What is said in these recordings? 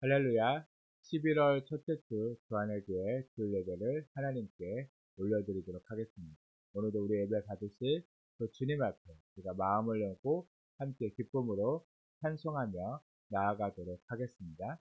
할렐루야. 11월 첫째 주 주안의 교회 주일 예배를 하나님께 올려드리도록 하겠습니다. 오늘도 우리 예배 받으실 그 주님 앞에 우리가 마음을 열고 함께 기쁨으로 찬송하며 나아가도록 하겠습니다.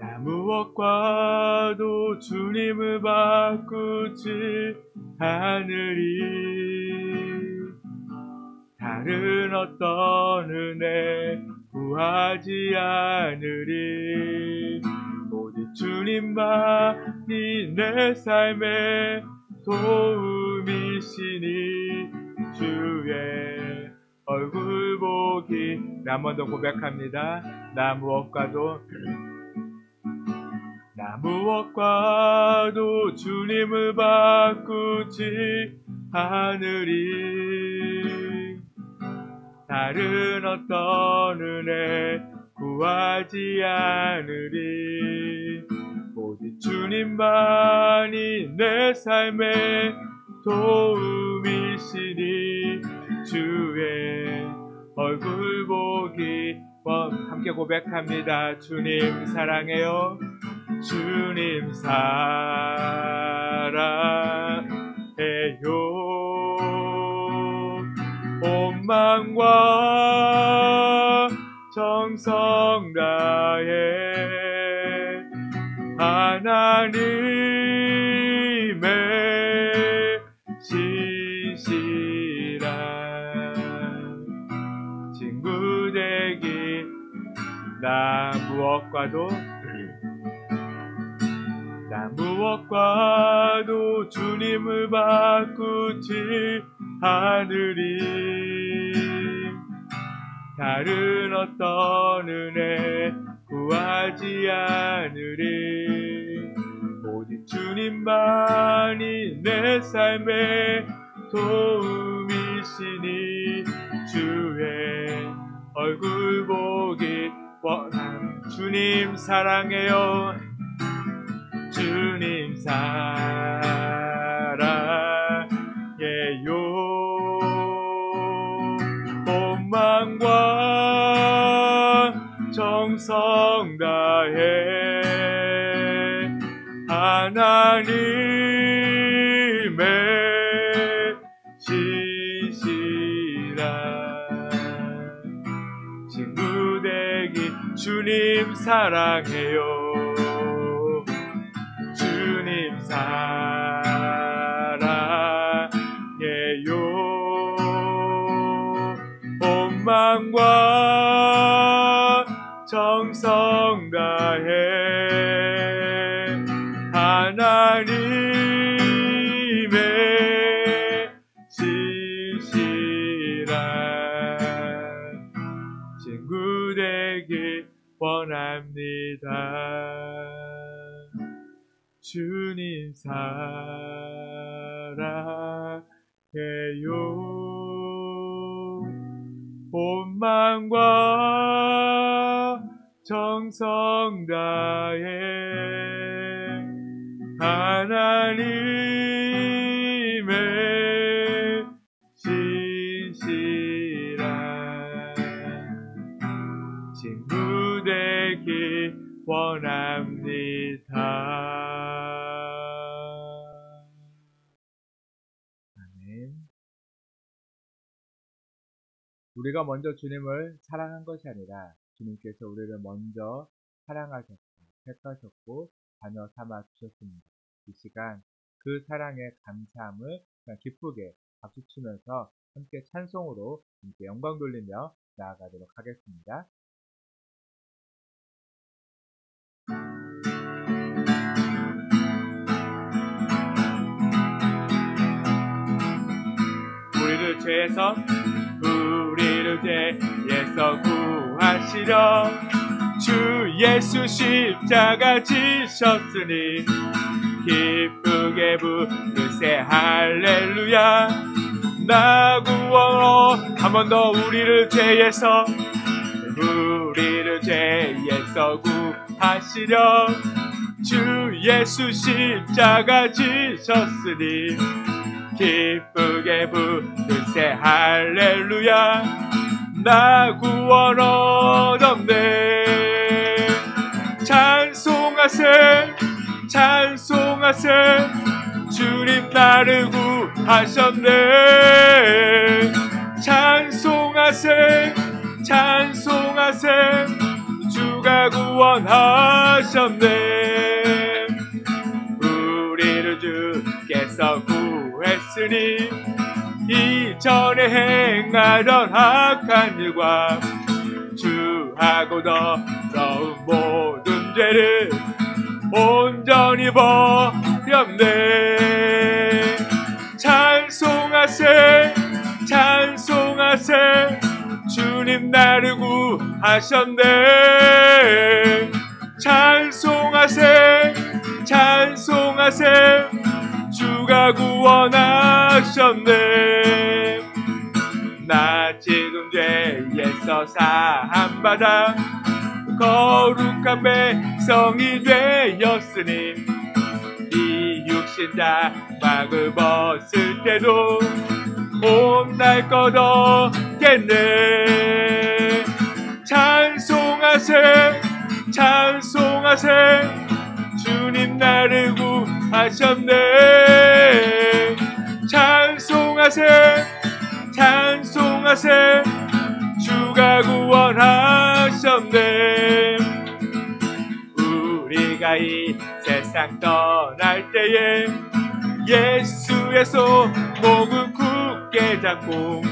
나 무엇과도 주님을 바꾸지 않으리. 다른 어떤 은혜 구하지 않으리. 오직 주님만이 내 삶의 도움이시니 주의 얼굴 보기. 한 번 더 고백합니다. 나 무엇과도 주님을 바꾸지 않으리. 다른 어떤 은혜 구하지 않으리. 오직 주님만이 내 삶의 도움이시니 주의 얼굴 보기. 함께 고백합니다. 주님 사랑해요. 주님 사랑해요. 온 마음과 정성 다해 하나님의 신실한 친구 되기. 나 무엇과도 주님을 바꾸지 않으리. 다른 어떤 은혜 구하지 않으리. 오직 주님만이 내 삶의 도움이시니 주의 얼굴 보기 원함. 주님 사랑해요. 주님 사랑해요. 온 마음과 정성 다해 하나님의 신실한 친구 되기. 주님 사랑해요. 주님 사랑해요. 온 마음과 정성 다해 하나님의 신실한 친구 되기 원합니다. 주님 사랑해요. 온 마음과 정성 다해 하나님의 신실한 친구 되기 원합니다. 우리가 먼저 주님을 사랑한 것이 아니라 주님께서 우리를 먼저 사랑하셨고 택하셨고 자녀 삼아 주셨습니다. 이 시간 그 사랑에 감사함을 그냥 기쁘게 박수치면서 함께 찬송으로 함께 영광 돌리며 나아가도록 하겠습니다. 우리를 죄에서 구하시려 주 예수 십자가 지셨으니 기쁘게 부르세 할렐루야. 나 구원으로 한 번 더 우리를 죄에서 우리를 죄에서 구하시려 주 예수 십자가 지셨으니 기쁘게 부르세 할렐루야 나 구원 얻었네. 찬송하세 찬송하세 주님 나를 구하셨네. 찬송하세 찬송하세 주가 구원하셨네. 우리를 주께서 구했으니 이전에 행하던 악한 일과 주하고 더러운 모든 죄를 온전히 버렸네. 찬송하세 찬송하세 주님 나를 구하셨네. 찬송하세 찬송하세 주가 구원하셨네. 나 지금 죄에서 사함받아 거룩한 백성이 되었으니 이 육신 자막을 벗을 때도 혼날 것 없겠네. 찬송하세 찬송하세 주님 나를 구하셨네. 찬송하세 찬송하세 주가 구원하셨네. 우리가 이 세상 떠날 때에 예수의 손목을 굳게 잡고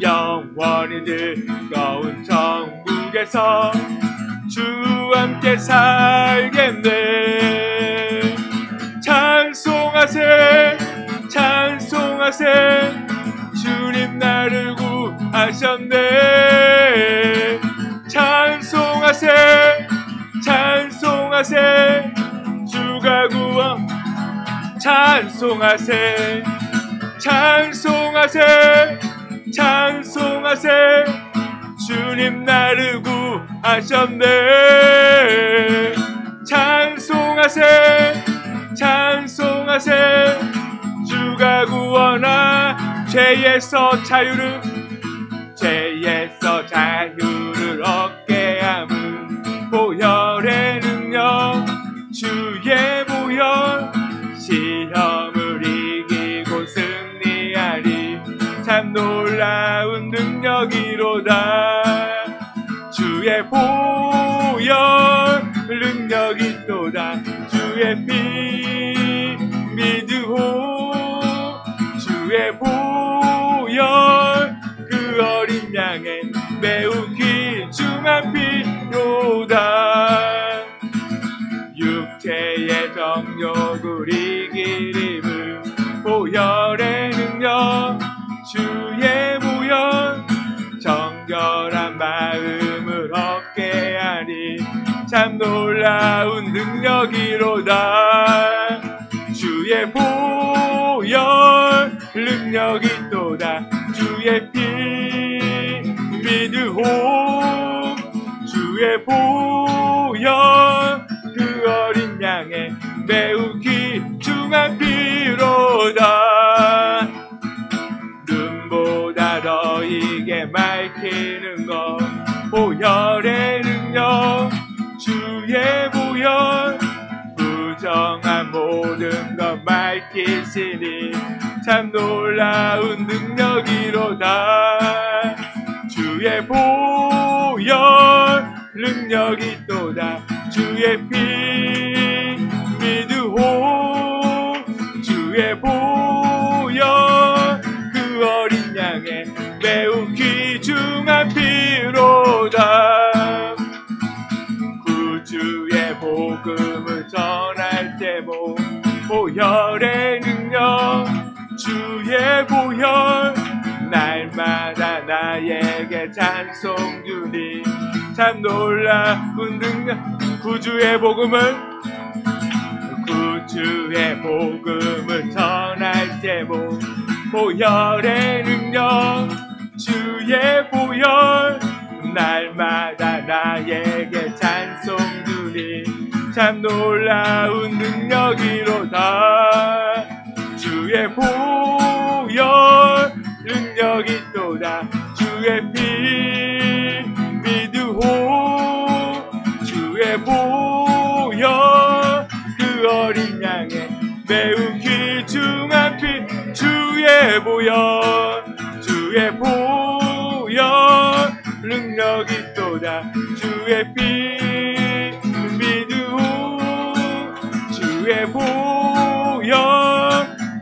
영원히 즐거운 천국에서 주와 함께 살겠네. 찬송하세 찬송하세 주님 나를 구하셨네. 찬송하세 찬송하세 주가 구원 찬송하세 찬송하세 찬송하세 주님 나를 구하셨네. 찬송하세 찬송하세 주가 구원하 죄에서 자유를 얻게 함은 보혈의 능력 주의 보혈 시험을 이기고 승리하리 참 놀라운 능력이로다. 주의 보혈 능력이 또다. 주의 피 믿으오 주의 보혈 그 어린 양의 매우 귀중한 피로다. 육체의 정욕을 이기림은 보혈의 능력 주의 보혈 정결한 마음을 얻게 하니 참 놀라운 능력이로다. 주의 보혈 능력이 또다. 주의 피 믿으오 주의 보혈 그 어린 양의 매우 귀중한 피로다. 눈보다 너에게 밝히는 것 보혈의 능력 주의 보혈 부정한 모든 것 밝히시니 참 놀라운 능력이로다. 주의 보혈 능력이 또다. 주의 피 믿으오 주의 보혈 그 어린 양의 매우 귀중한 피로다. 구주의 복음을 전할 때 보혈의 능력 주의 보혈 날마다 나에게 찬송 주니 참 놀라운 능력. 구주의 복음을 전할 때 보혈의 능력 주의 보혈 날마다 나에게 찬송 주니 참 놀라운 능력이로다. 주의 보혈 능력이 또다. 주의 피 믿으오. 주의 보혈 그 어린 양의 매우 귀중한 피. 주의 보혈 주의 보혈 능력이 또다. 주의 피 믿으오. 주의 보혈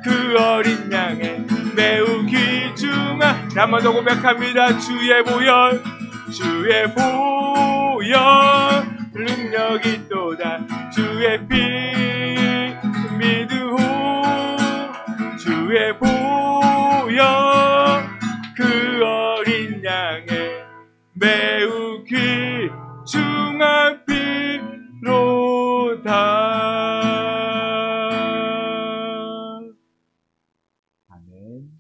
그 어린 양의 매우 귀중한. 한 번 더 고백합니다. 주의 보혈 주의 보혈 능력이 또다. 주의 피 믿으오. 주의 보혈 그 어린 양의 매우 귀중한 피로다. 아멘.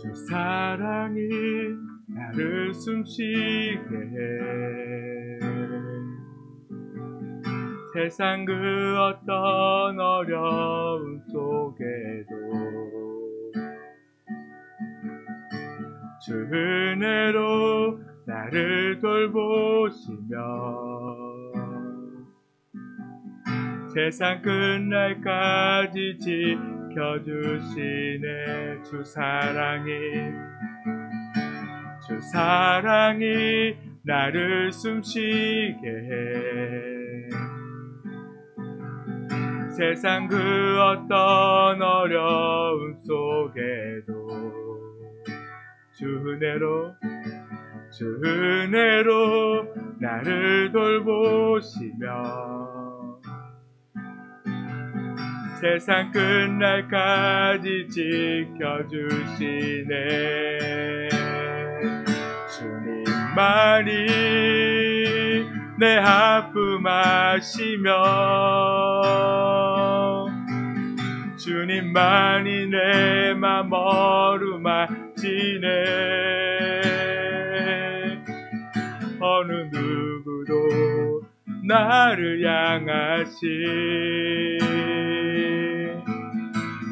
주 사랑이 나를 숨쉬게 해. 세상 그 어떤 어려움 속에도 주 은혜로 나를 돌보시며 세상 끝날까지 지켜주시네. 주 사랑이 나를 숨쉬게 해. 세상 그 어떤 어려움 속에도 주 은혜로 나를 돌보시며 세상 끝날까지 지켜주시네. 주님만이 내 아픔 아시며 주님만이 내 맘 어루만지네. 어느 누구도 나를 향하시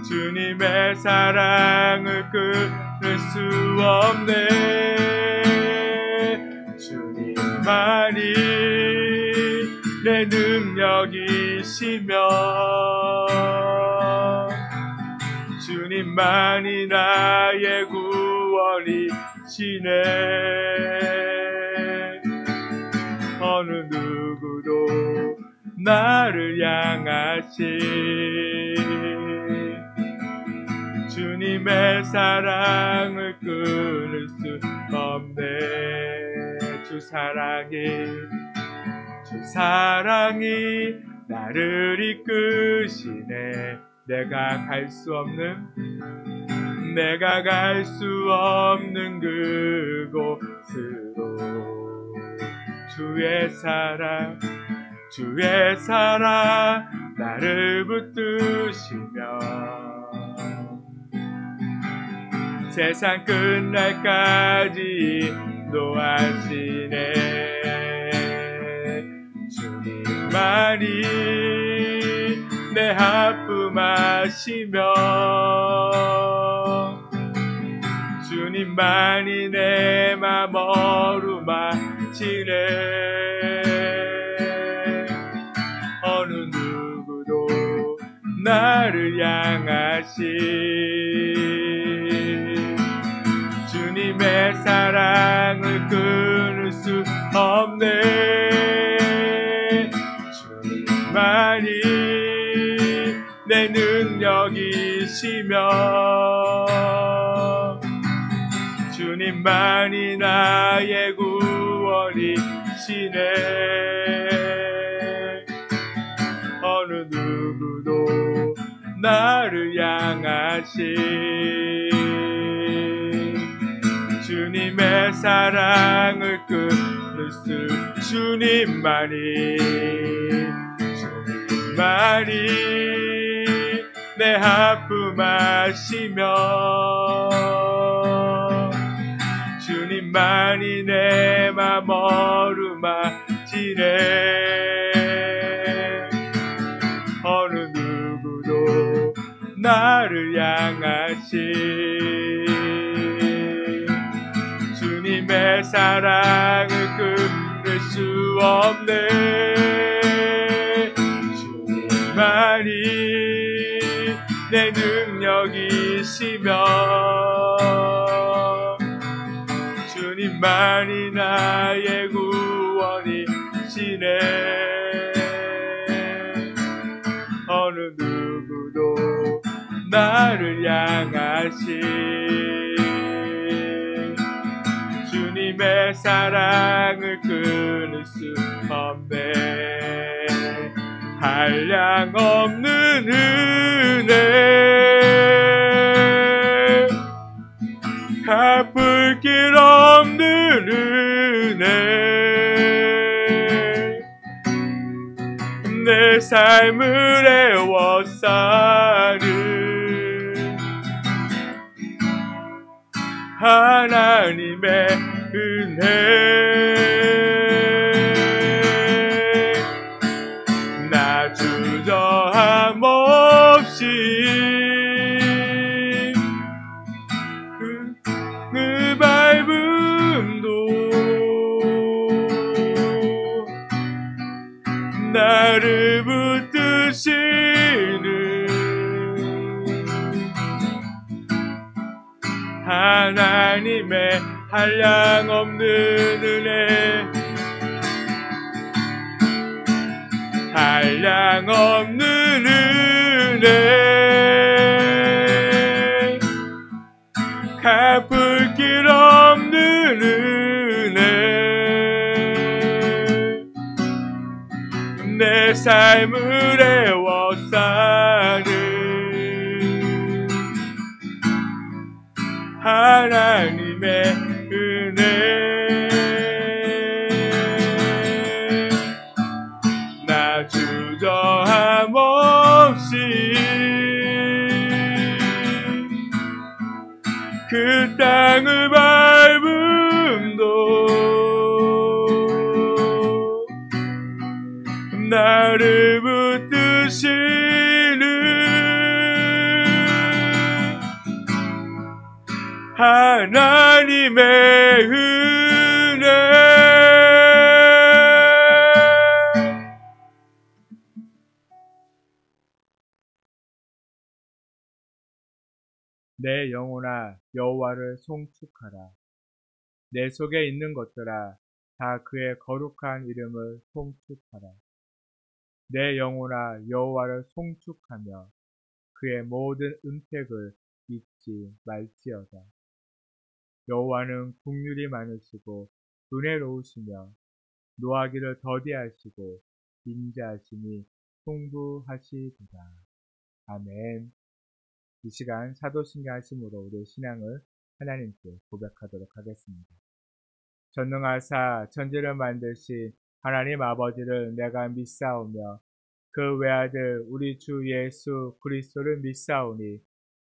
주님의 사랑을 끊을 수 없네. 주님만이 내 능력이시며 주님만이 나의 구원이시네. 어느 누구도 나를 향하시 주님의 사랑을 끊을 수 없네. 주 사랑이 나를 이끄시네. 내가 갈 수 없는 그곳으로 주의 사랑 나를 붙드시며 세상 끝날까지 인도하시네. 주님만이 내 아픔 아시며 주님만이 내 맘 어루만지네. 어느 누구도 나를 향하시 주님의 사랑을 끊을 수 없네. 주님만이 내 능력이시며 주님만이 나의 구원이시네. 어느 누구도 나를 향하시 주님의 사랑을 끊을 수 주님만이 내 아픔 아시며 주님만이 내 맘 어루만지네 어느 누구도 나를 향하시 주님의 사랑을 끊을 수 없네 주님만이 내 능력이시며 주님만이 나의 구원이시네 어느 누구도 나를 향하시 주님의 사랑을 끊을 수 없네 한량없는 은혜 갚을 길 없는 은혜 내 삶을 애워싸는 하나님의 은혜 나 주저함 없이 그 밟음도 나를 붙드시는 하나님의 한량없는 은혜 한량없는 은혜 갚을 길 없는 은혜 내 삶을 애워싸는 하나님의 은혜 나 주저함 없이 그 땅을 밟음도 나를 붙드시는 하나님의 은혜 내 영혼아 여호와를 송축하라 내 속에 있는 것들아 다 그의 거룩한 이름을 송축하라 내 영혼아 여호와를 송축하며 그의 모든 은택을 잊지 말지어다 여호와는 긍휼이 많으시고 은혜로우시며 노하기를 더디하시고 인자하심이 풍부하시도다. 아멘. 이 시간 사도신경 하심으로 우리의 신앙을 하나님께 고백하도록 하겠습니다. 전능하사 천지를 만드신 하나님 아버지를 내가 믿사오며 그 외아들 우리 주 예수 그리스도를 믿사오니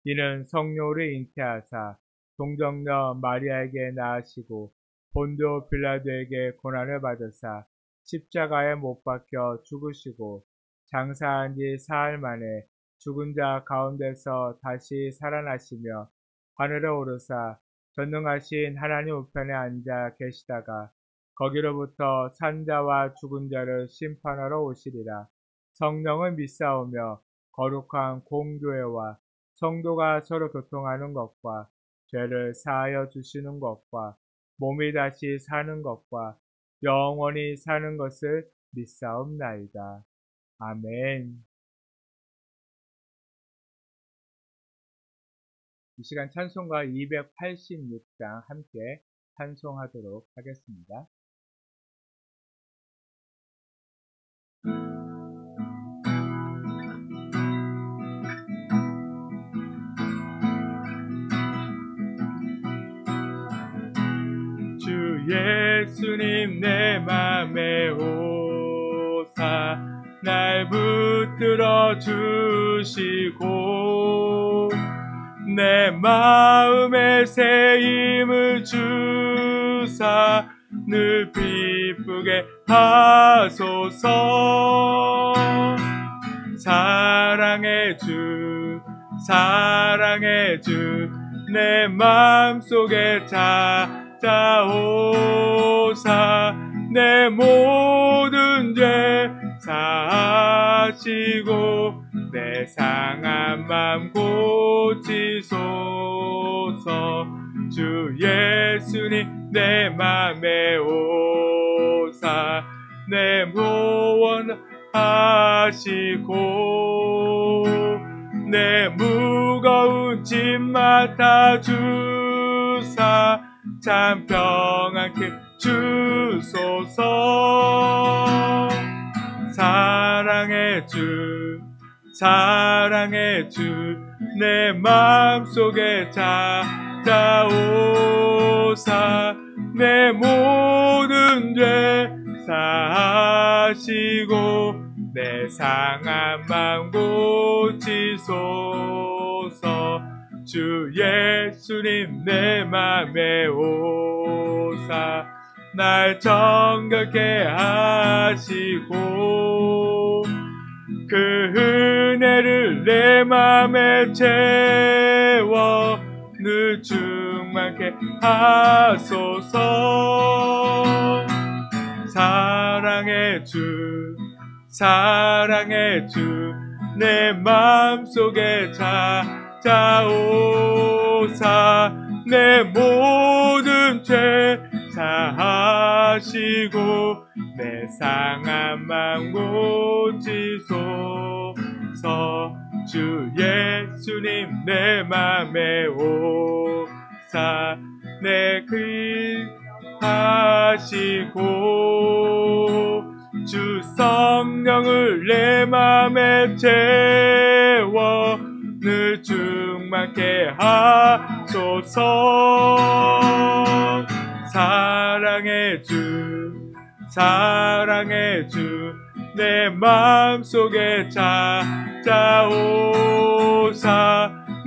이는 성령으로 잉태하사 동정녀 마리아에게 낳으시고 본디오 빌라도에게 고난을 받으사 십자가에 못 박혀 죽으시고 장사한 지 사흘 만에 죽은 자 가운데서 다시 살아나시며 하늘에 오르사 전능하신 하나님 우편에 앉아 계시다가 거기로부터 산자와 죽은 자를 심판하러 오시리라. 성령을 믿사오며 거룩한 공교회와 성도가 서로 교통하는 것과 죄를 사하여 주시는 것과 몸이 다시 사는 것과 영원히 사는 것을 믿사옵나이다. 아멘. 이 시간 찬송가 286장 함께 찬송하도록 하겠습니다. 예수님 내 맘에 오사 날 붙들어 주시고 내 마음에 새 힘을 주사 늘 기쁘게 하소서. 사랑의 주 사랑의 주 내 마음속에 찾아오사 내 모든 죄 사하시고 내 상한 맘 고치소서. 주 예수님 내 맘에 오사 내 모원 하시고 내 무거운 짐 맡아 주사 참 평안케 주소서. 사랑의 주 사랑의 주 내 마음속에 찾아오사 내 모든 죄 사하시고 내 상한 맘 고치소서. 주 예수님 내 맘에 오사 날 정결케 하시고 그 은혜를 내 맘에 채워 늘 충만케 하소서. 사랑의 주 사랑의 주 내 마음속에 찾아오사 내 모든 죄 사하시고 내 상한 맘 고치소서. 주 예수님 내 맘에 오사 내 하시고 주 성령을 내 맘에 채워 늘 충만케 하소서. 사랑의 주 사랑의 주 내 마음속에 찾아오사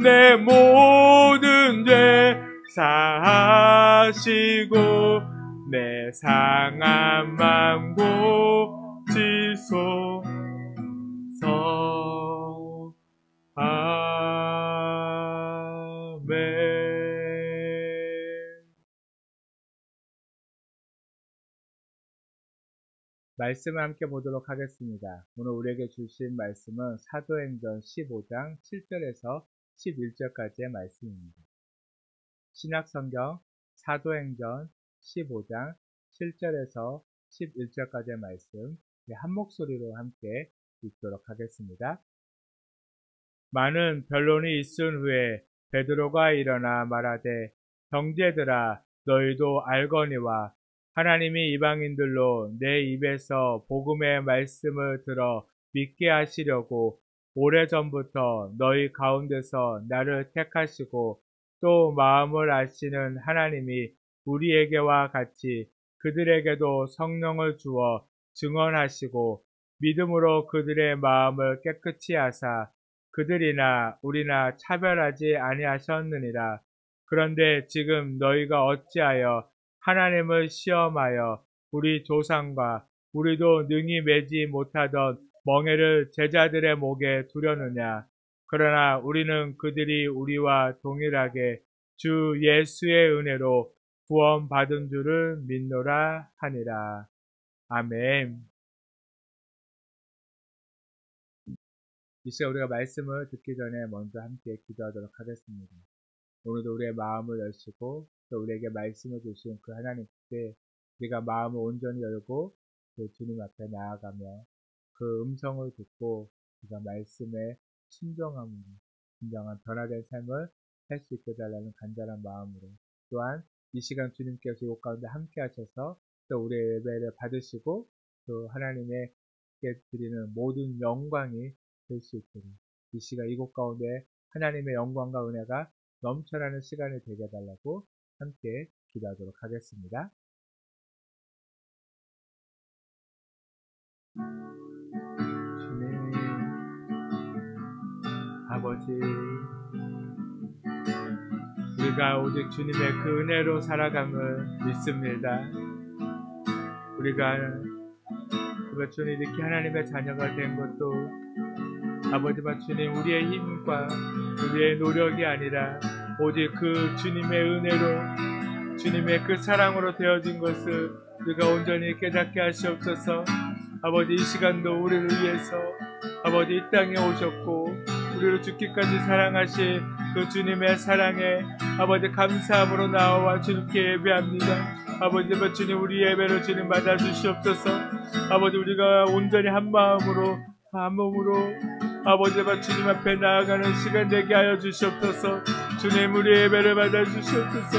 내 모든 죄 사하시고 내 상한 맘 고치소서. 아멘. 말씀을 함께 보도록 하겠습니다. 오늘 우리에게 주신 말씀은 사도행전 15장 7절에서 11절까지의 말씀입니다. 신약성경 사도행전 15장 7절에서 11절까지의 말씀 한 목소리로 함께 읽도록 하겠습니다. 많은 변론이 있은 후에 베드로가 일어나 말하되 형제들아 너희도 알거니와 하나님이 이방인들로 내 입에서 복음의 말씀을 들어 믿게 하시려고 오래전부터 너희 가운데서 나를 택하시고 또 마음을 아시는 하나님이 우리에게와 같이 그들에게도 성령을 주어 증언하시고 믿음으로 그들의 마음을 깨끗이 하사 그들이나 우리나 차별하지 아니하셨느니라. 그런데 지금 너희가 어찌하여 하나님을 시험하여 우리 조상과 우리도 능히 매지 못하던 멍에를 제자들의 목에 두려느냐. 그러나 우리는 그들이 우리와 동일하게 주 예수의 은혜로 구원 받은 줄을 믿노라 하니라. 아멘. 이 시간 우리가 말씀을 듣기 전에 먼저 함께 기도하도록 하겠습니다. 오늘도 우리의 마음을 여시고 또 우리에게 말씀을 주신 그 하나님께 우리가 마음을 온전히 열고 그 주님 앞에 나아가며 그 음성을 듣고 우리가 말씀에 순종함으로 진정한 변화된 삶을 살 수 있게 달라는 간절한 마음으로 또한 이 시간 주님께서 이곳 가운데 함께 하셔서 또 우리의 예배를 받으시고 또 하나님께 드리는 모든 영광이 될 수 있도록 이 시간 이곳 가운데 하나님의 영광과 은혜가 넘쳐나는 시간이 되게 해달라고 함께 기도하도록 하겠습니다. 주님, 아버지, 우리가 오직 주님의 그 은혜로 살아감을 믿습니다. 우리가 주님 이렇게 하나님의 자녀가 된 것도 아버지와 주님 우리의 힘과 우리의 노력이 아니라 오직 그 주님의 은혜로 주님의 그 사랑으로 되어진 것을 우리가 온전히 깨닫게 하시옵소서. 아버지, 이 시간도 우리를 위해서 아버지 이 땅에 오셨고 우리를 죽기까지 사랑하신 그 주님의 사랑에 아버지 감사함으로 나와 주님께 예배합니다. 아버지, 주님 우리 예배를 주님 받아주시옵소서. 아버지, 우리가 온전히 한 마음으로 한 몸으로 아버지 주님 앞에 나아가는 시간 되게 하여 주시옵소서. 주님 우리 예배를 받아주시옵소서.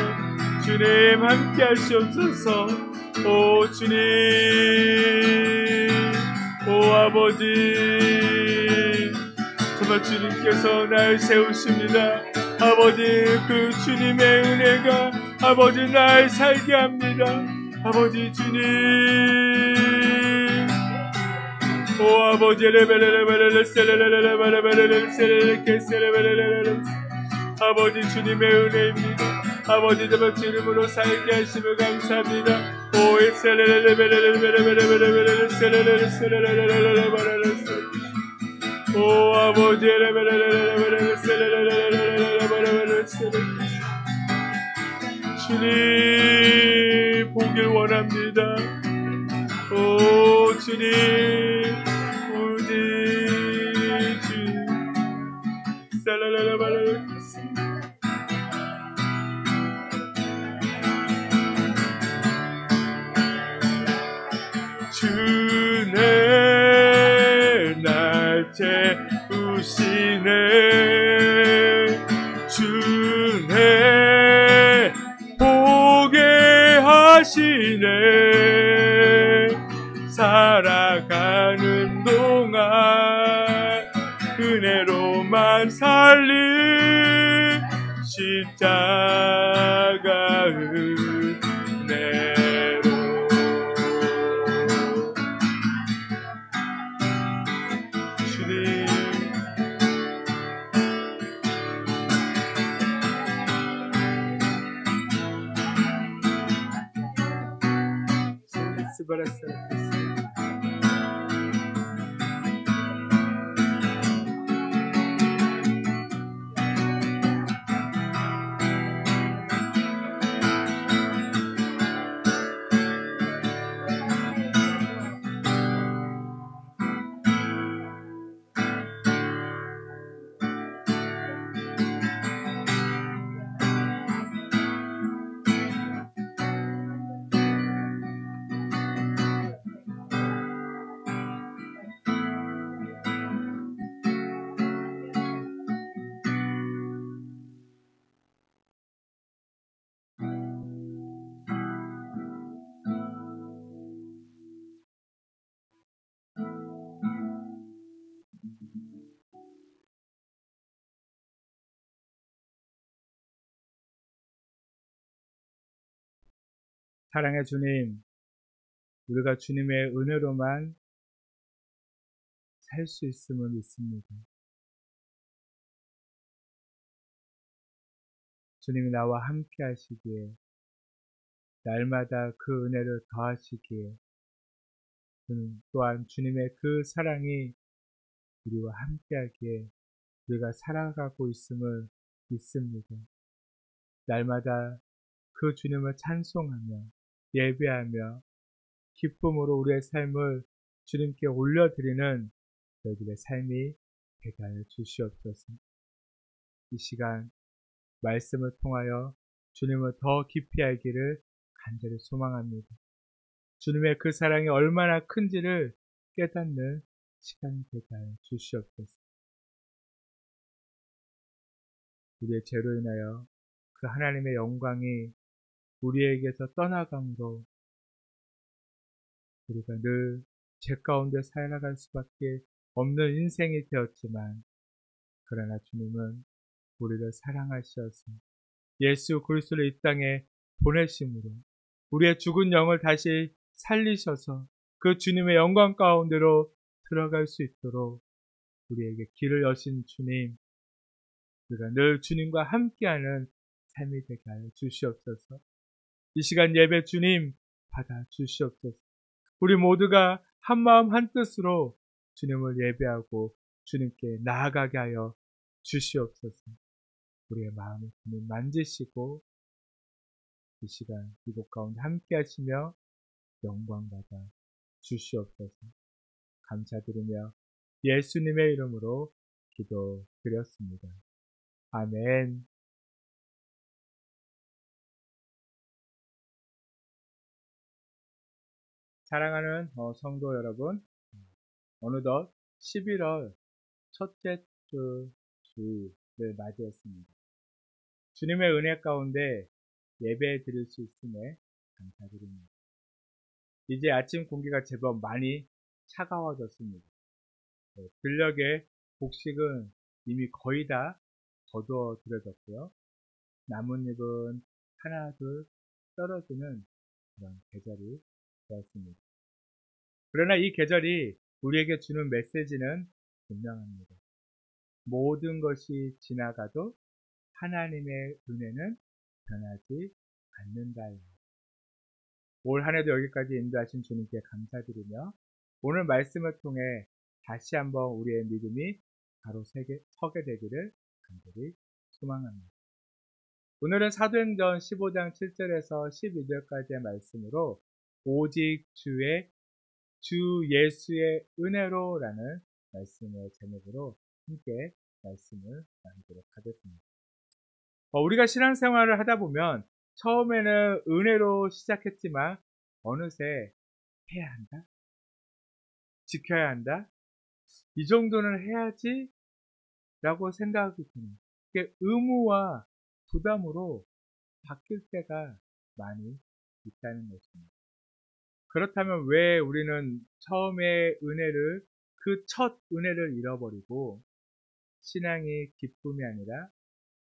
주님 함께 하시옵소서. 오 주님, 오 아버지, 정말 주님께서 날 세우십니다. 아버지, 그 주님의 은혜가 아버지 날 살게 합니다. 아버지 주님, 오 아버지, 아버지 주님의 은혜입니다. 아버지 정말 주님으로 살게 하심을 감사합니다. 오 오 아버지, 주님 보길 원합니다. 오 주님, 우리 주님, 주네 날 채우시네. 주네 보게 하시네. 살아가는 동안 은혜로만 살리 십자가 은혜로. 주님, 스바라스라 사랑의 주님, 우리가 주님의 은혜로만 살 수 있음을 믿습니다. 주님이 나와 함께 하시기에, 날마다 그 은혜를 더하시기에, 또한 주님의 그 사랑이 우리와 함께 하기에 우리가 살아가고 있음을 믿습니다. 날마다 그 주님을 찬송하며 예배하며 기쁨으로 우리의 삶을 주님께 올려드리는 저희들의 삶이 되게 하여 주시옵소서. 이 시간 말씀을 통하여 주님을 더 깊이 알기를 간절히 소망합니다. 주님의 그 사랑이 얼마나 큰지를 깨닫는 시간이 되게 하여 주시옵소서. 우리의 죄로 인하여 그 하나님의 영광이 우리에게서 떠나감으로 우리가 늘 죄 가운데 살아갈 수밖에 없는 인생이 되었지만, 그러나 주님은 우리를 사랑하셔서 예수 그리스도를 이 땅에 보내심으로 우리의 죽은 영을 다시 살리셔서 그 주님의 영광 가운데로 들어갈 수 있도록 우리에게 길을 여신 주님, 우리가 늘 주님과 함께하는 삶이 되게 하여 주시옵소서. 이 시간 예배 주님 받아 주시옵소서. 우리 모두가 한마음 한뜻으로 주님을 예배하고 주님께 나아가게 하여 주시옵소서. 우리의 마음을 주님 만지시고 이 시간 이곳 가운데 함께 하시며 영광 받아 주시옵소서. 감사드리며 예수님의 이름으로 기도드렸습니다. 아멘. 사랑하는 성도 여러분, 어느덧 11월 첫째 주를 맞이했습니다. 주님의 은혜 가운데 예배 드릴 수 있음에 감사드립니다. 이제 아침 공기가 제법 많이 차가워졌습니다. 들녘의 곡식은 이미 거의 다 거두어들여졌고요. 나뭇잎은 하나 둘 떨어지는 그런 계절이 되었습니다. 그러나 이 계절이 우리에게 주는 메시지는 분명합니다. 모든 것이 지나가도 하나님의 은혜는 변하지 않는다요. 올 한해도 여기까지 인도하신 주님께 감사드리며 오늘 말씀을 통해 다시 한번 우리의 믿음이 바로 서게 되기를 간절히 소망합니다. 오늘은 사도행전 15장 7절에서 12절까지의 말씀으로 오직 주 예수의 은혜로라는 말씀의 제목으로 함께 말씀을 나누도록 하겠습니다. 우리가 신앙생활을 하다 보면 처음에는 은혜로 시작했지만 어느새 해야 한다, 지켜야 한다, 이 정도는 해야지 라고 생각하게 되는 그게 의무와 부담으로 바뀔 때가 많이 있다는 것입니다. 그렇다면 왜 우리는 처음에 그 첫 은혜를 잃어버리고 신앙이 기쁨이 아니라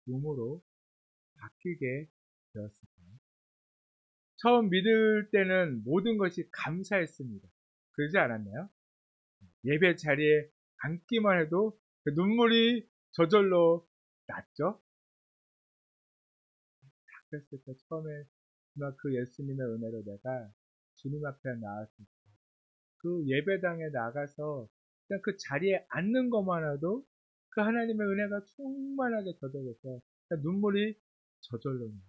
의무로 바뀌게 되었을까요? 처음 믿을 때는 모든 것이 감사했습니다. 그러지 않았나요? 예배 자리에 앉기만 해도 그 눈물이 저절로 났죠? 그랬을 때 처음에 정말 그 예수님의 은혜로 내가 주님 앞에 나왔을 때 그 예배당에 나가서 그냥 그 자리에 앉는 것만 해도 그 하나님의 은혜가 충만하게 젖어져서 눈물이 저절로 나요.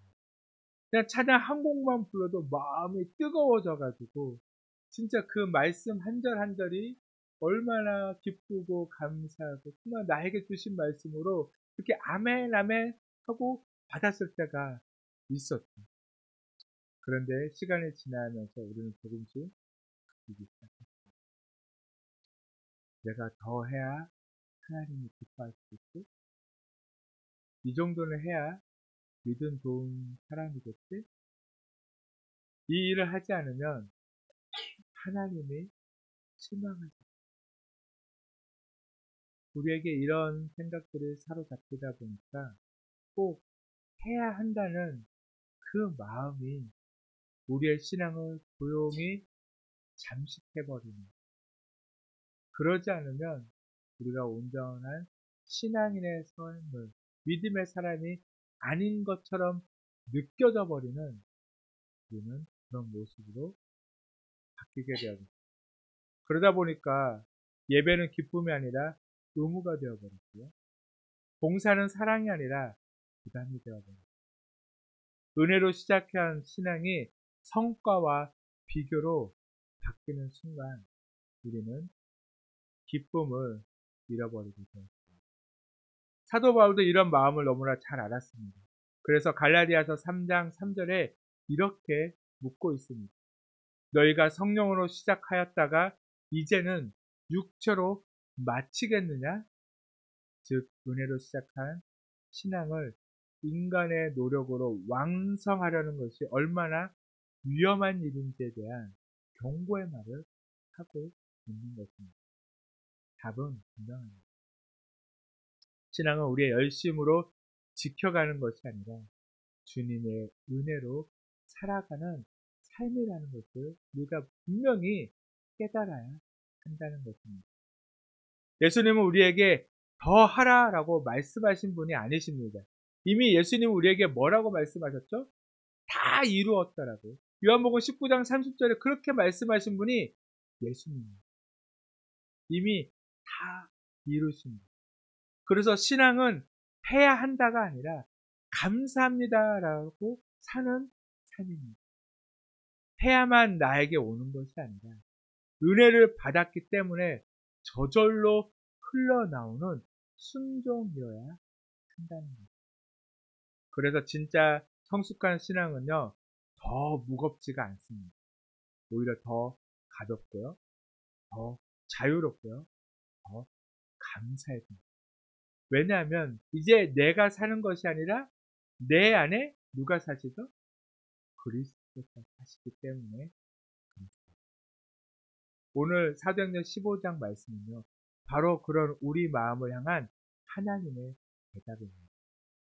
그냥 찬양 한 곡만 불러도 마음이 뜨거워져가지고 진짜 그 말씀 한 절 한 절이 얼마나 기쁘고 감사하고 정말 나에게 주신 말씀으로 이렇게 아멘 아멘 하고 받았을 때가 있었죠. 그런데 시간이 지나면서 우리는 조금씩 바뀌기 시작했어요. 내가 더 해야 하나님이 기뻐할 수 있고 이 정도는 해야 믿음 좋은 사람이겠지? 이 일을 하지 않으면 하나님이 실망하지. 우리에게 이런 생각들을 사로잡히다 보니까 꼭 해야 한다는 그 마음이 우리의 신앙을 조용히 잠식해버리는. 그러지 않으면 우리가 온전한 신앙인의 삶을 믿음의 사람이 아닌 것처럼 느껴져 버리는 우리는 그런 모습으로 바뀌게 되었습니다. 그러다 보니까 예배는 기쁨이 아니라 의무가 되어버렸고요. 봉사는 사랑이 아니라 부담이 되어버렸어요. 은혜로 시작한 신앙이 성과와 비교로 바뀌는 순간 우리는 기쁨을 잃어버리게 되었습니다. 사도 바울도 이런 마음을 너무나 잘 알았습니다. 그래서 갈라디아서 3장 3절에 이렇게 묻고 있습니다. 너희가 성령으로 시작하였다가 이제는 육체로 마치겠느냐? 즉 은혜로 시작한 신앙을 인간의 노력으로 완성하려는 것이 얼마나 위험한 일인지에 대한 경고의 말을 하고 있는 것입니다. 답은 분명합니다. 신앙은 우리의 열심으로 지켜가는 것이 아니라 주님의 은혜로 살아가는 삶이라는 것을 우리가 분명히 깨달아야 한다는 것입니다. 예수님은 우리에게 더 하라라고 말씀하신 분이 아니십니다. 이미 예수님은 우리에게 뭐라고 말씀하셨죠? 다 이루었다라고. 요한복음 19장 30절에 그렇게 말씀하신 분이 예수님입니다. 이미 다 이루십니다. 그래서 신앙은 해야 한다가 아니라 감사합니다라고 사는 삶입니다. 해야만 나에게 오는 것이 아니라 은혜를 받았기 때문에 저절로 흘러나오는 순종이어야 한다는 거죠. 그래서 진짜 성숙한 신앙은요, 더 무겁지가 않습니다. 오히려 더 가볍고요, 더 자유롭고요, 더 감사해집니다. 왜냐하면 이제 내가 사는 것이 아니라 내 안에 누가 사시죠? 그리스도가 사시기 때문에 그렇습니다. 오늘 사도행전 15장 말씀은요, 바로 그런 우리 마음을 향한 하나님의 대답입니다.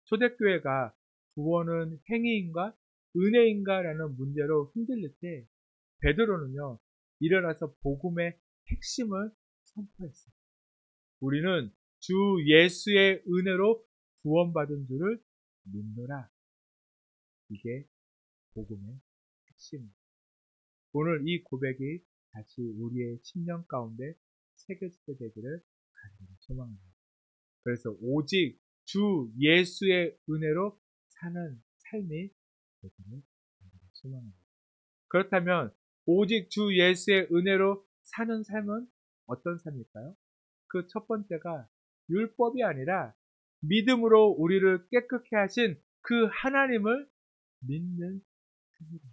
초대교회가 구원은 행위인가 은혜인가 라는 문제로 흔들릴 때 베드로는요, 일어나서 복음의 핵심을 선포했어요. 우리는 주 예수의 은혜로 구원받은 줄을 믿노라. 이게 복음의 핵심입니다. 오늘 이 고백이 다시 우리의 심령 가운데 새겨지게 되기를 간절히 소망합니다. 그래서 오직 주 예수의 은혜로 사는 삶이 되기를 간절히 소망합니다. 그렇다면 오직 주 예수의 은혜로 사는 삶은 어떤 삶일까요? 그 첫 번째가 율법이 아니라 믿음으로 우리를 깨끗게 하신 그 하나님을 믿는 삶입니다.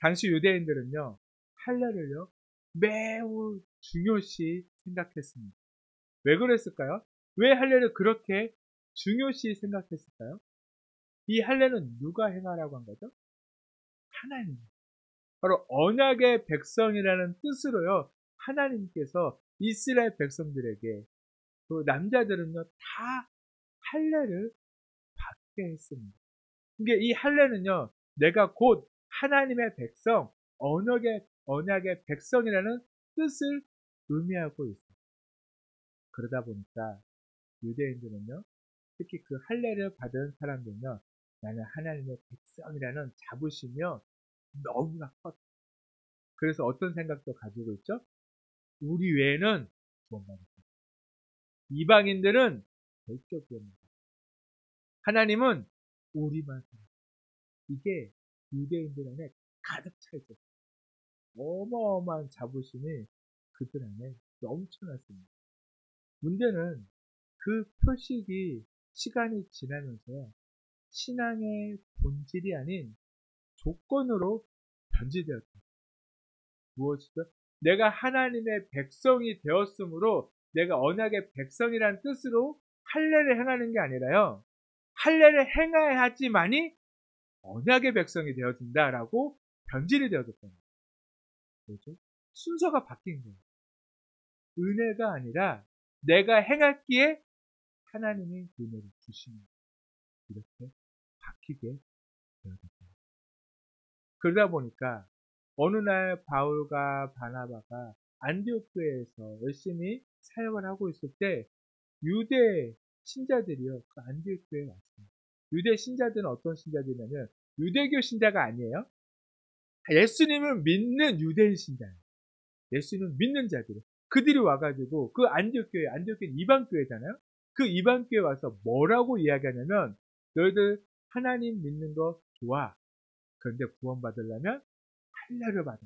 당시 유대인들은요, 할례를요, 매우 중요시 생각했습니다. 왜 그랬을까요? 왜 할례를 그렇게 중요시 생각했을까요? 이 할례는 누가 행하라고 한 거죠? 하나님. 바로 언약의 백성이라는 뜻으로요, 하나님께서 이스라엘 백성들에게 그 남자들은요, 다 할례를 받게 했습니다. 이게 이 할례는요, 내가 곧 하나님의 백성, 언약의 백성이라는 뜻을 의미하고 있습니다. 그러다 보니까 유대인들은요, 특히 그 할례를 받은 사람들은요, 나는 하나님의 백성이라는 자부심이요, 너무나 컸어요. 그래서 어떤 생각도 가지고 있죠? 우리 외에는 구원받았다. 이방인들은 절대 구원받았다. 하나님은 우리만 살아. 이게 유대인들 안에 가득 차 있었어요. 어마어마한 자부심이 그들 안에 넘쳐났습니다. 문제는 그 표식이 시간이 지나면서 신앙의 본질이 아닌 조건으로 변질되었다. 무엇이죠? 내가 하나님의 백성이 되었으므로 내가 언약의 백성이라는 뜻으로 할례를 행하는 게 아니라요, 할례를 행해야 하지만이 언약의 백성이 되어진다라고 변질이 되어졌다는 거예요. 그렇죠? 순서가 바뀐 거예요. 은혜가 아니라 내가 행할기에 하나님이 은혜를 주시는 이렇게 바뀌게 되어졌습니다. 그러다 보니까 어느 날 바울과 바나바가 안디옥 교회에서 열심히 사역을 하고 있을 때 유대 신자들이요, 그 안디옥 교회에 왔습니다. 유대 신자들은 어떤 신자들이냐면 유대교 신자가 아니에요. 예수님을 믿는 유대인 신자예요. 예수님을 믿는 자들이. 그들이 와가지고 그 안디옥 교회는 이방 교회잖아요. 그 이방 교회에 와서 뭐라고 이야기하냐면 너희들 하나님 믿는 거 좋아. 그런데 구원받으려면 할례를 받아.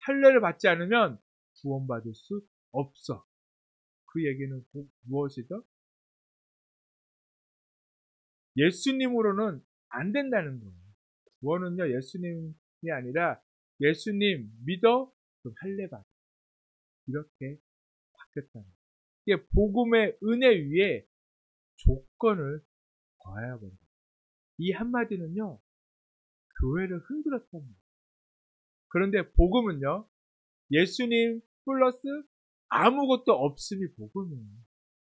할례를 받지 않으면 구원받을 수 없어. 그 얘기는 무엇이죠? 예수님으로는 안 된다는 거예요. 구원은요, 예수님이 아니라 예수님 믿어, 그럼 할례 받아. 이렇게 바뀌었다는 거예요. 이게 복음의 은혜 위에 조건을 더해야 버려요. 이 한마디는요, 교회를 흔들었다는 거예요. 그런데 복음은요, 예수님 플러스 아무것도 없음이 복음이에요.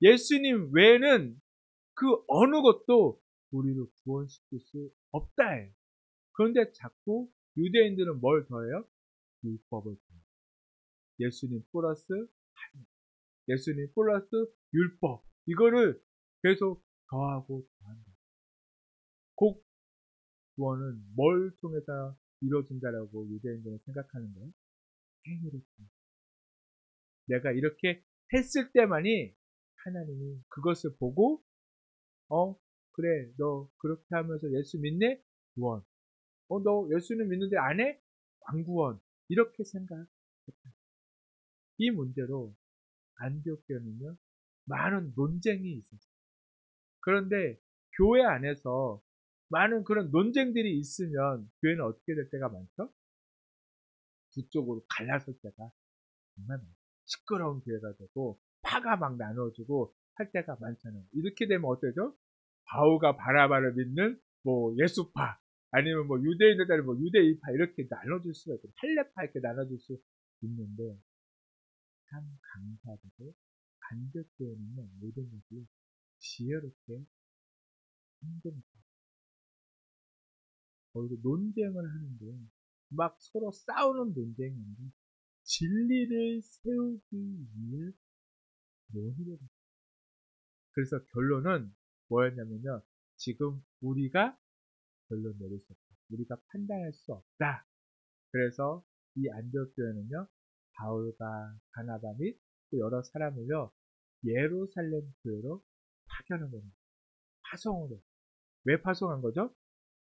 예수님 외에는 그 어느 것도 우리를 구원시킬 수 없다예요. 그런데 자꾸 유대인들은 뭘 더해요? 율법을 예수님 플러스 하나님, 예수님 플러스 율법, 이거를 계속 더하고 더한다. 곧 구원은 뭘 통해서 이루어진다라고 유대인들은 생각하는 거예요? 행위를 통해. 내가 이렇게 했을 때만이 하나님이 그것을 보고 그래, 너 그렇게 하면서 예수 믿네? 구원. 너 예수는 믿는데 안 해? 광구원. 이렇게 생각했다. 이 문제로 안디옥교회는요, 많은 논쟁이 있었어요. 그런데 교회 안에서 많은 그런 논쟁들이 있으면 교회는 어떻게 될 때가 많죠? 두 쪽으로 갈라설 때가 정말 많아요. 시끄러운 교회가 되고 파가 막 나눠지고 할 때가 많잖아요. 이렇게 되면 어때죠? 바울과 바나바를 믿는 뭐 예수파, 아니면 뭐 유대인들 뭐 유대인파, 이렇게 나눠줄 수가 있고 할례파 이렇게 나눠줄 수 있는데, 참 감사하게도 안디옥교회는요, 모든 것이 지혜롭게 행동했어요. 논쟁을 하는데 막 서로 싸우는 논쟁이 아니라 진리를 세우기 위해 논의를 했어요. 그래서 결론은 뭐였냐면요, 지금 우리가 결론 내릴 수 없다, 우리가 판단할 수 없다. 그래서 이 안디옥 교회는요, 바울과 바나바 및 또 여러 사람을요, 예루살렘 교회로 파견한 겁니다. 파송을 해요. 왜 파송한 거죠?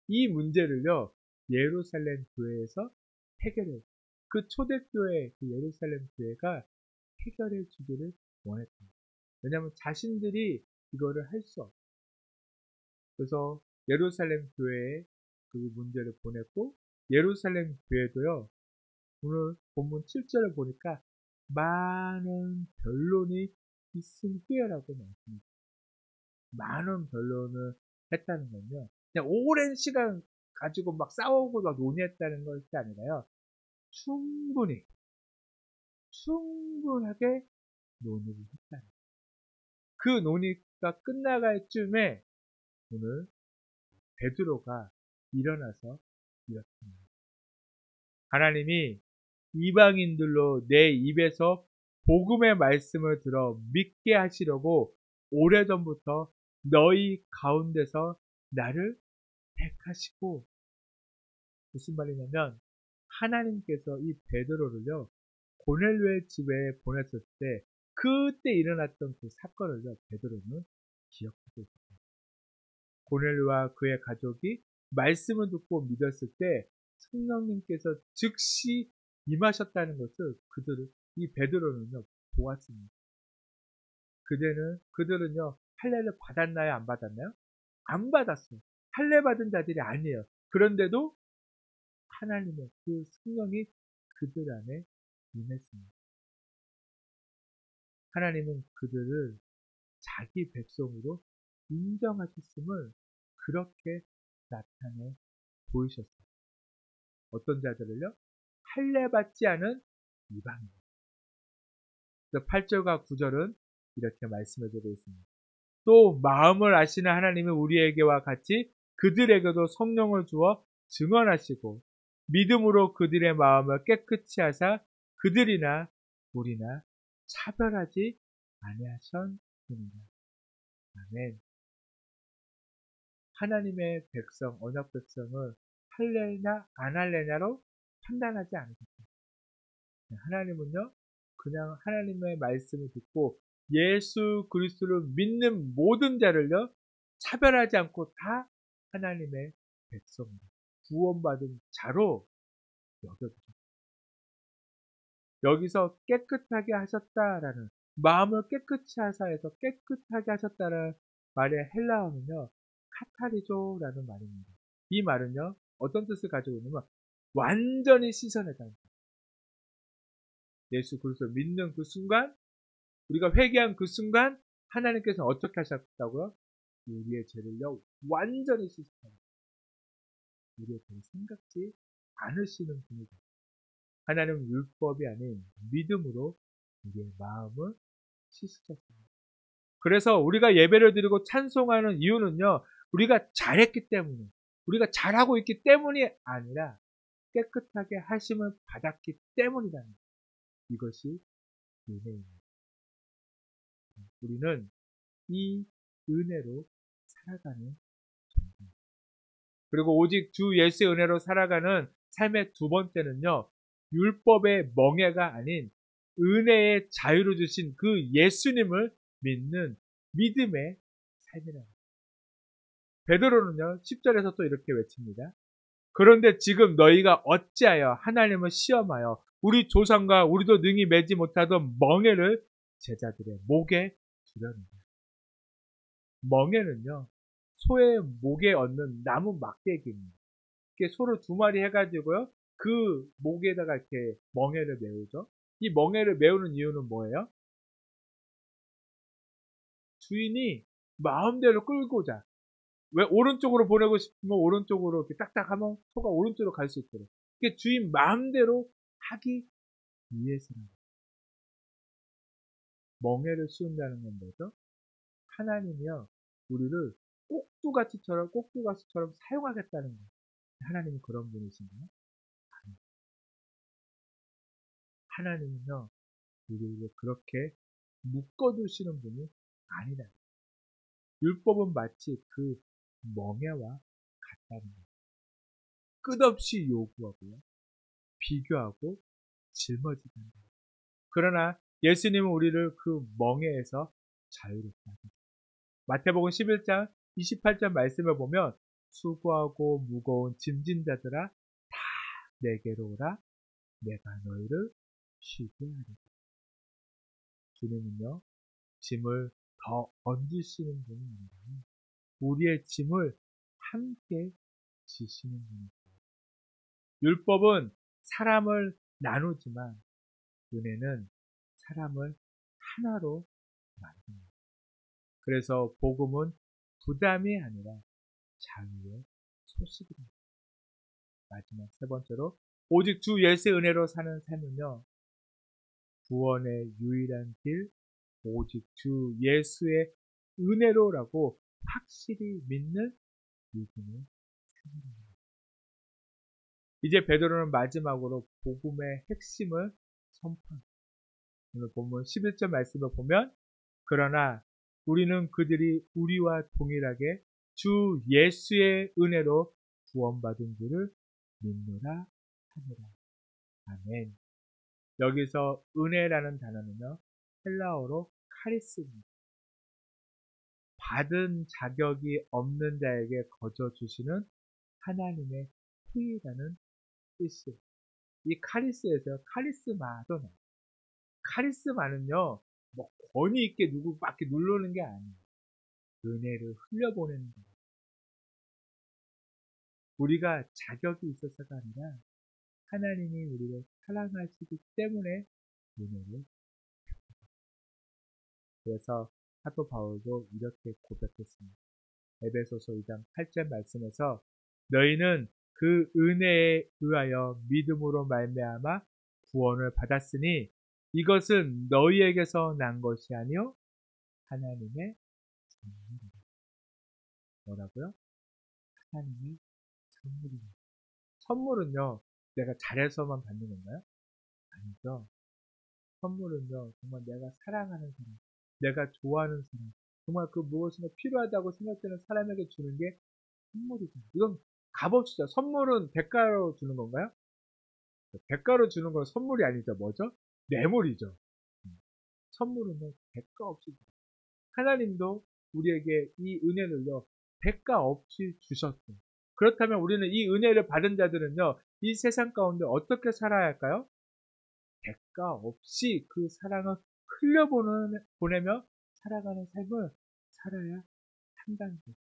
이 문제를요, 예루살렘 교회에서 해결해요. 그 초대교회, 그 예루살렘 교회가 해결해 주기를 원했다. 왜냐하면 자신들이 이거를 할 수 없어요. 그래서 예루살렘 교회에 그 문제를 보냈고, 예루살렘 교회도요, 오늘 본문 7절을 보니까 많은 변론이 있은 후에라고 말씀입니다. 많은 변론을 했다는 건요, 그냥 오랜 시간 가지고 막 싸우고 막 논의했다는 것이 아니라요, 충분하게 논의를 했다는 거예요. 그 논의가 끝나갈 쯤에 오늘 베드로가 일어나서 이렇게 말합니다. 하나님이 이방인들로 내 입에서 복음의 말씀을 들어 믿게 하시려고 오래전부터 너희 가운데서 나를 택하시고, 무슨 말이냐면 하나님께서 이 베드로를요, 고넬료의 집에 보냈을 때 그때 일어났던 그 사건을요, 베드로는 기억하고 있습니다. 고넬료와 그의 가족이 말씀을 듣고 믿었을 때 성령님께서 즉시 임하셨다는 것을 이 베드로는요, 보았습니다. 그들은요, 할례를 받았나요? 안 받았나요? 안 받았어요. 할례 받은 자들이 아니에요. 그런데도 하나님의 그 성령이 그들 안에 임했습니다. 하나님은 그들을 자기 백성으로 인정하셨음을 그렇게 나타내 보이셨어요. 어떤 자들을요? 할례 받지 않은 이방인. 8절과 9절은 이렇게 말씀해주고 있습니다. 또 마음을 아시는 하나님은 우리에게와 같이 그들에게도 성령을 주어 증언하시고 믿음으로 그들의 마음을 깨끗이 하사 그들이나 우리나 차별하지 아니하셨느니라. 아멘. 하나님의 백성, 언약 백성을 할래냐 안 할래냐로 판단하지 않으셨어요. 하나님은요, 그냥 하나님의 말씀을 듣고 예수 그리스도를 믿는 모든 자를요, 차별하지 않고 다 하나님의 백성입니다. 구원받은 자로 여겨주셨어요. 여기서 깨끗하게 하셨다라는, 마음을 깨끗이 하사해서 깨끗하게 하셨다는 말의 헬라어는요, 카타리조라는 말입니다. 이 말은요, 어떤 뜻을 가지고 있냐면 완전히 씻어내다는 거예요. 예수 그리스도를 믿는 그 순간, 우리가 회개한 그 순간 하나님께서는 어떻게 하셨다고요? 우리의 죄를요, 완전히 씻으셨어요. 우리의 죄를 생각지 않으시는 분이다. 하나님은 율법이 아닌 믿음으로 우리의 마음을 씻으셨습니다. 그래서 우리가 예배를 드리고 찬송하는 이유는요, 우리가 잘했기 때문에, 우리가 잘하고 있기 때문이 아니라 깨끗하게 하심을 받았기 때문이라는 것. 이것이 은혜입니다. 우리는 이 은혜로 살아가는 존재입니다. 그리고 오직 주 예수의 은혜로 살아가는 삶의 두 번째는요, 율법의 멍해가 아닌 은혜의 자유로 주신 그 예수님을 믿는 믿음의 삶이라는 거예요. 베드로는요, 10절에서 또 이렇게 외칩니다. 그런데 지금 너희가 어찌하여 하나님을 시험하여 우리 조상과 우리도 능히 매지 못하던 멍에를 제자들의 목에 두려느냐. 멍에는요, 소의 목에 얹는 나무 막대기입니다. 이렇게 소를 두 마리 해가지고요, 그 목에다가 이렇게 멍에를 메우죠. 이 멍에를 메우는 이유는 뭐예요? 주인이 마음대로 끌고자. 왜 오른쪽으로 보내고 싶으면 오른쪽으로 이렇게 딱딱하면 소가 오른쪽으로 갈 수 있도록. 이게 주인 마음대로 하기 위해서는 멍에를 씌운다는 건 뭐죠? 하나님이요, 우리를 꼭두가시처럼 사용하겠다는 거예요. 하나님은 그런 분이신가요? 하나님은요, 우리를 그렇게 묶어두시는 분이 아니다. 율법은 마치 그 멍에와 같다는 거예요. 끝없이 요구하고요, 비교하고 짊어지는 거예요. 그러나 예수님은 우리를 그 멍에에서 자유롭게 하셨습니다. 마태복음 11장 28절 말씀을 보면 수고하고 무거운 짐진 자들아 다 내게로 오라 내가 너희를 쉬게 하리라. 주님은요, 짐을 더 얹으시는 분이 아니라 우리의 짐을 함께 지시는 분이세요. 율법은 사람을 나누지만 은혜는 사람을 하나로 만듭니다. 그래서 복음은 부담이 아니라 자유의 소식입니다. 마지막 세 번째로 오직 주 예수의 은혜로 사는 삶은요, 구원의 유일한 길 오직 주 예수의 은혜로라고 확실히 믿는 믿음의 삶입니다. 이제 베드로는 마지막으로 복음의 핵심을 선포합니다. 오늘 본문 11절 말씀을 보면 그러나 우리는 그들이 우리와 동일하게 주 예수의 은혜로 구원받은 줄을 믿노라 하니라. 아멘. 여기서 은혜라는 단어는요, 헬라어로 카리스입니다. 받은 자격이 없는 자에게 거저 주시는 하나님의 후이라는 뜻이에요. 이 카리스에서 카리스마도 나와요. 카리스마는요, 뭐 권위 있게 누구 막 이렇게 누르는 게 아니에요. 은혜를 흘려보내는 거예요. 우리가 자격이 있어서가 아니라 하나님이 우리를 사랑하시기 때문에 은혜를. 그래서 사도 바울도 이렇게 고백했습니다. 에베소서 2장 8절 말씀에서 너희는 그 은혜에 의하여 믿음으로 말미암아 구원을 받았으니 이것은 너희에게서 난 것이 아니요 하나님의 선물이다. 뭐라고요? 하나님의 선물입니다. 선물은요, 내가 잘해서만 받는 건가요? 아니죠. 선물은요, 정말 내가 사랑하는 사람, 내가 좋아하는 사람, 정말 그 무엇인가 필요하다고 생각되는 사람에게 주는 게 선물이죠. 이건 값없이죠. 선물은 대가로 주는 건가요? 대가로 주는 건 선물이 아니죠. 뭐죠? 뇌물이죠. 선물은요, 대가 없이 줘요. 하나님도 우리에게 이 은혜를요, 대가 없이 주셨어요. 그렇다면 우리는 이 은혜를 받은 자들은요, 이 세상 가운데 어떻게 살아야 할까요? 대가 없이 그 사랑을 흘려보내며 살아가는 삶을 살아야 한다는 거죠.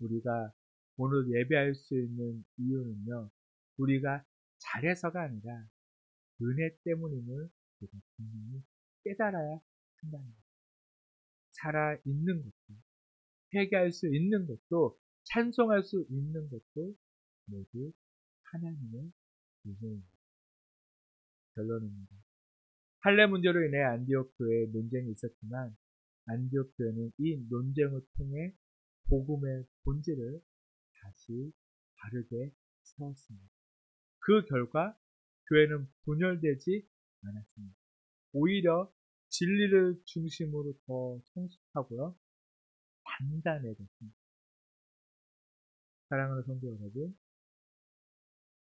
우리가 오늘 예배할 수 있는 이유는요, 우리가 잘해서가 아니라 은혜 때문임을 우리가 분명히 깨달아야 한다는 거죠. 살아있는 것도, 회개할 수 있는 것도, 찬송할 수 있는 것도 모두 하나님의 은혜입니다. 결론입니다. 할례 문제로 인해 안디옥 교회에 논쟁이 있었지만 안디옥 교회는 이 논쟁을 통해 복음의 본질을 다시 바르게 세웠습니다. 그 결과 교회는 분열되지 않았습니다. 오히려 진리를 중심으로 더 성숙하고요, 단단해졌습니다. 사랑하는 성도 여러분,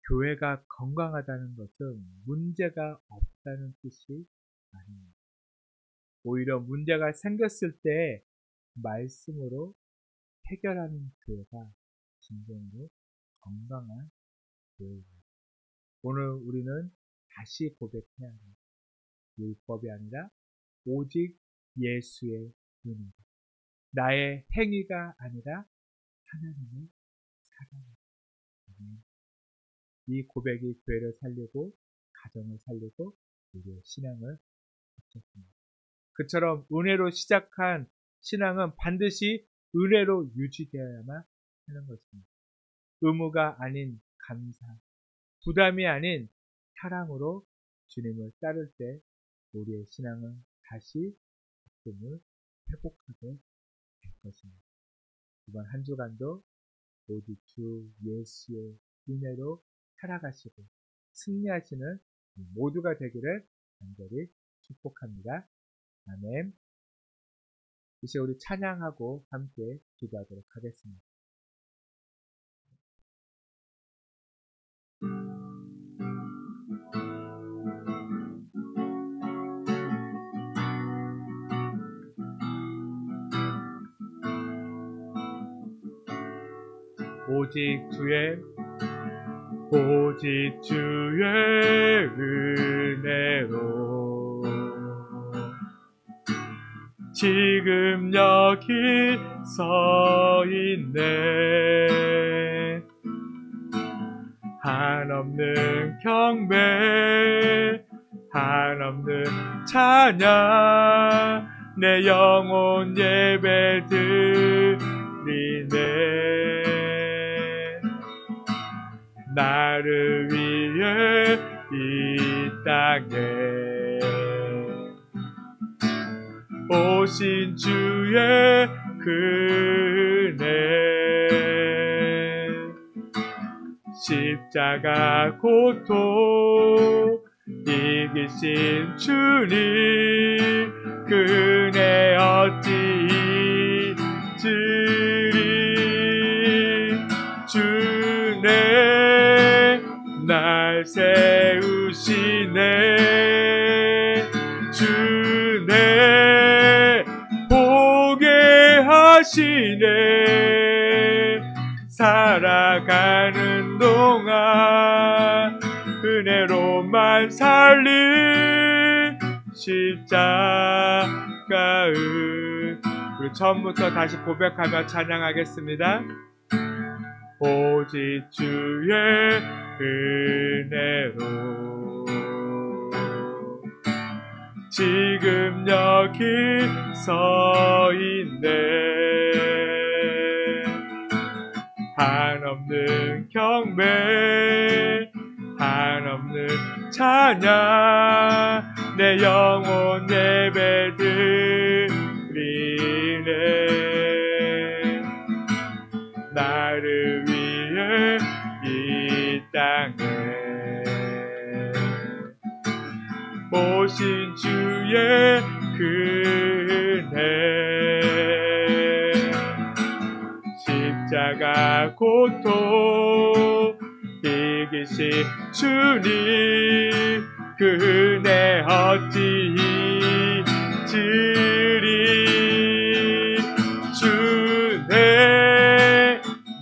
교회가 건강하다는 것은 문제가 없다는 뜻이 아닙니다. 오히려 문제가 생겼을 때 말씀으로 해결하는 교회가 진정으로 건강한 교회입니다. 오늘 우리는 다시 고백해야 합니다. 율법이 아니라 오직 예수의 은혜다. 나의 행위가 아니라 하나님의 사랑입니다. 이 고백이 교회를 살리고 가정을 살리고 우리의 신앙을 바쳤습니다. 그처럼 은혜로 시작한 신앙은 반드시 은혜로 유지되어야만 하는 것입니다. 의무가 아닌 감사, 부담이 아닌 사랑으로 주님을 따를 때 우리의 신앙은 다시 기쁨을 회복하게 될 것입니다. 이번 한 주간도 오직 주 예수의 은혜로 살아가시고 승리하시는 모두가 되기를 간절히 축복합니다. 아멘. 이제 우리 찬양하고 함께 기도하도록 하겠습니다. 오직 주의 은혜로 지금 여기 서 있네. 한없는 경배, 한없는 찬양, 내 영혼 예배 드리네. 나를 위해 이 땅에 오신 주의 은혜, 십자가 고통 이기신 주님 그 은혜 어찌 잊으리. 주네 날 세우시네. 주네 보게 하시네. 살아가는 동안 은혜로만 살린 십자가의. 우리 처음부터 다시 고백하며 찬양하겠습니다. 오직 주의 은혜로 지금 여기 서 있네. 한없는 경배, 한없는 찬양, 내 영혼 예배 드리네. 나를 위해 이 땅에 오신 주의 은혜, 십자가 고통 이기신 주님 그 은혜 어찌 잊으리. 주네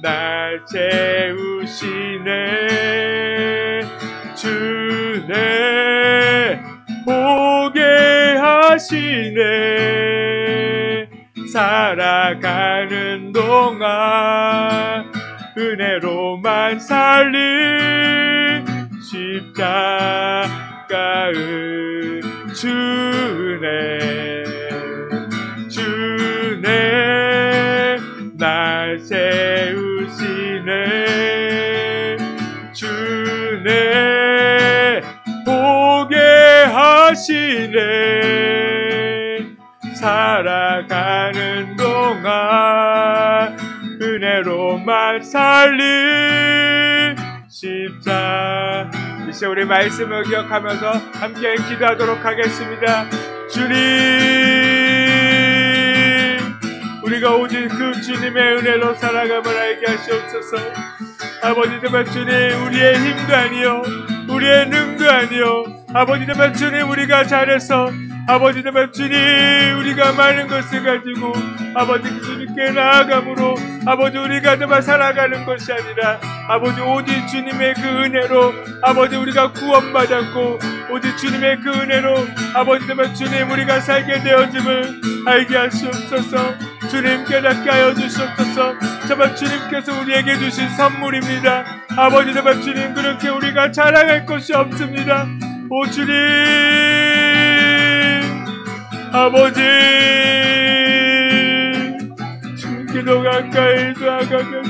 날 채우시네. 주네 보게 하시네. 살아가는 동안 은혜로만 살린 십자가의 주네. 주네 날 세우시네. 주네 보게 하시네. 살아가는 동안 은혜로만 살린 자, 이제 우리 말씀을 기억하면서 함께 기도하도록 하겠습니다. 주님, 우리가 오직 그 주님의 은혜로 살아감을 알게 하시옵소서. 아버지 정말 주님, 우리의 힘도 아니요 우리의 능도 아니요 아버지 정말 주님, 우리가 잘해서 아버지 정말 주님, 우리가 많은 것을 가지고 아버지 주님께 나아감으로 아버지 우리가 정말 살아가는 것이 아니라 아버지 오직 주님의 그 은혜로 아버지 우리가 구원받았고 오직 주님의 그 은혜로 아버지 정말 주님, 우리가 살게 되어짐을 알게 하시옵소서. 주님 깨닫게 하여 주시옵소서. 정말 주님께서 우리에게 주신 선물입니다. 아버지 정말 주님, 그렇게 우리가 자랑할 것이 없습니다. 오 주님, 아버지 주님께도 가까이 다가가서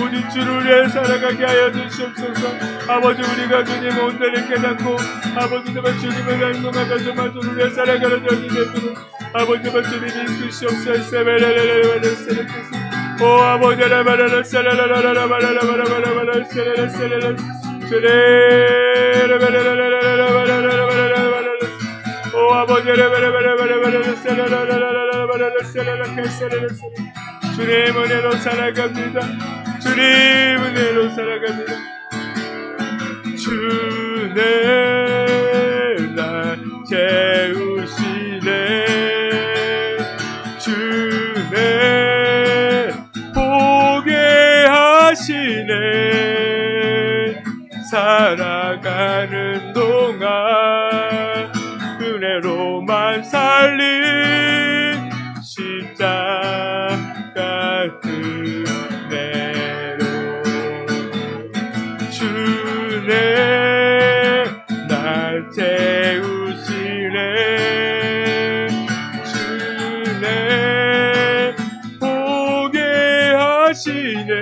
오직 주를 위해 살아가게 하여 주시옵소서. 아버지 우리가 주님 온전히 깨닫고 아버지 정말 주님을 갈망하며 정말 주를 위해 살아가는 여기 되도록 아버지 정말 주님이 이끄시옵소서. 오 아버지 라바라라 살라라라라 바라라바라바라바라 살라라살라라 오 아버지 라바라바라바라바라 살라라라라라 살라라살라라 주님 은혜로 살아갑니다. 주님 은혜로 살아갑니다. 주님 날 채우시네. 주님 보게 하시네. 살아가는 동안 은혜로만 살린 십자가 은혜로 주님 날 채우시네. 주님 보게 하시네.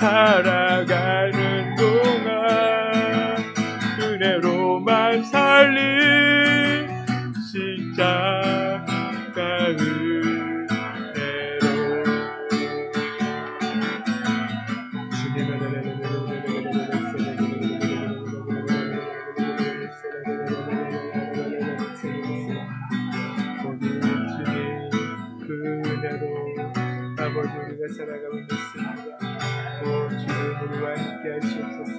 살아가는 동안 은혜로만 살린 십자가 은혜로 주님 그 은혜로 아버지 우리가 살아가고 있습니다. 오 주님 우리와 함께 하시옵소서.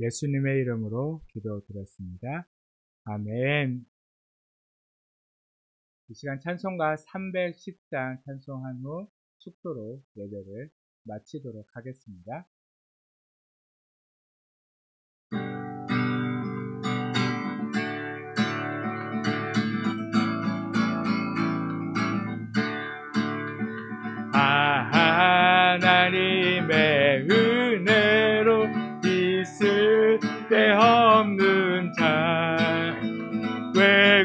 예수님의 이름으로 기도드렸습니다. 아멘. 이 시간 찬송가 310장 찬송한 후 축도로 예배를 마치도록 하겠습니다. 하나님의 은혜로 있을 데 없는 자 왜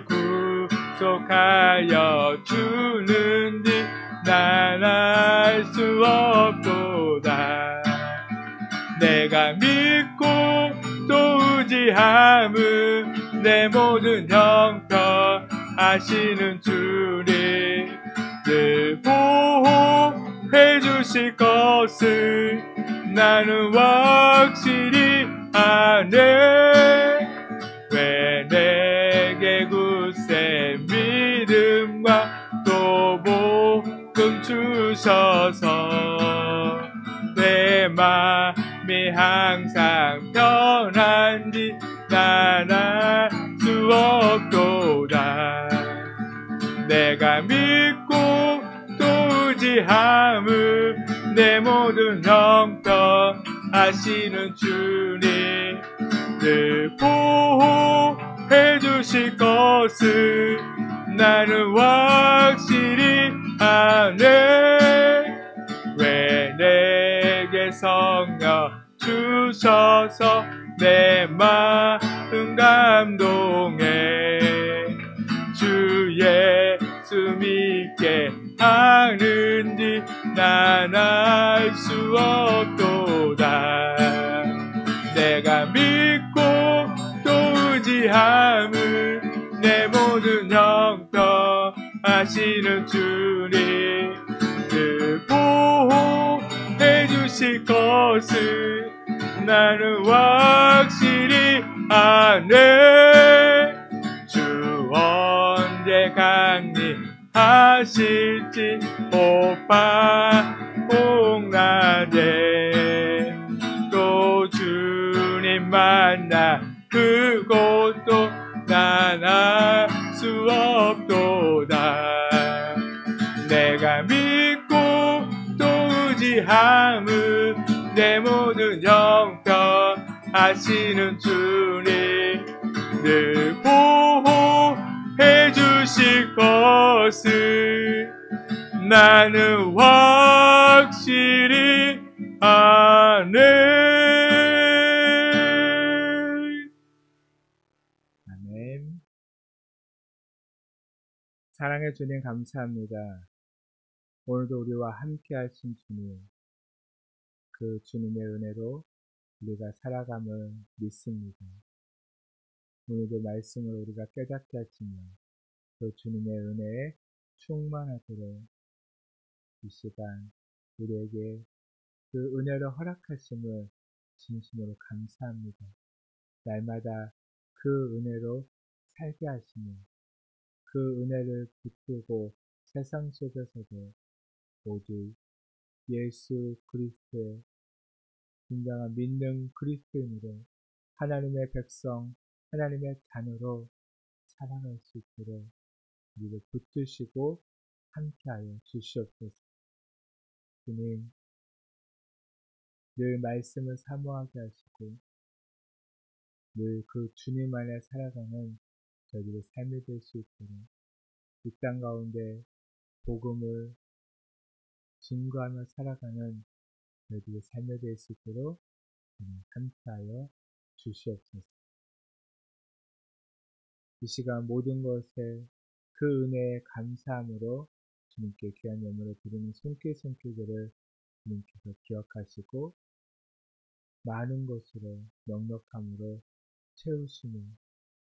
구속하여 주는지 난 알 수 없도다. 내가 믿고 또 의지함은 내 모든 형편 아시는 주님 늘 보호해 주실 것을 나는 확실히 아네. 왜 내게 굳세 믿음과 또 복음 주셔서 내 맘이 항상 편한지 난 알 수 없도다. 내가 믿고 의지함을 내 모든 형편 하시는 주님 늘 보호해 주실 것을 나는 확실히 아네. 왜 내게 성령 주셔서 내 마음 감동해. 주 예수 믿게 하는지 난 알 수 없도다. 내가 믿고 또 의지함을 내 모든 형편 하시는 주님 늘 보호해 주실 것을 나는 확실히 아네. 주 언제 강림하실지 못 바홍나네. 또 주님 만나 그곳도 난 알 수 없도다. 내가 믿고 또 의지함을 내 모든 형편 하시는 주님 늘 보호해 주실 것을 나는 확실히 아네. 아멘. 사랑해 주님 감사합니다. 오늘도 우리와 함께 하신 주님, 그 주님의 은혜로 우리가 살아감을 믿습니다. 오늘도 말씀을 우리가 깨닫게 하시며 그 주님의 은혜에 충만하도록 이 시간 우리에게 그 은혜를 허락하심을 진심으로 감사합니다. 날마다 그 은혜로 살게 하시며 그 은혜를 붙들고 세상 속에서도 모두 예수 그리스도의 진정한 믿는 그리스도인으로 하나님의 백성, 하나님의 자녀로 살아갈 수 있도록 우리를 붙드시고 함께하여 주시옵소서. 주님, 늘 말씀을 사모하게 하시고 늘 그 주님 안에 살아가는 저희들의 삶이 될 수 있도록 이 땅 가운데 복음을 증거하며 살아가는 저희들의 삶이 될 수 있도록 함께하여 주시옵소서. 이 시간 모든 것에 그 은혜에 감사함으로 주님께 귀한 예물을 드리는 손길들을 주님께서 기억하시고 많은 것으로 넉넉함으로 채우시며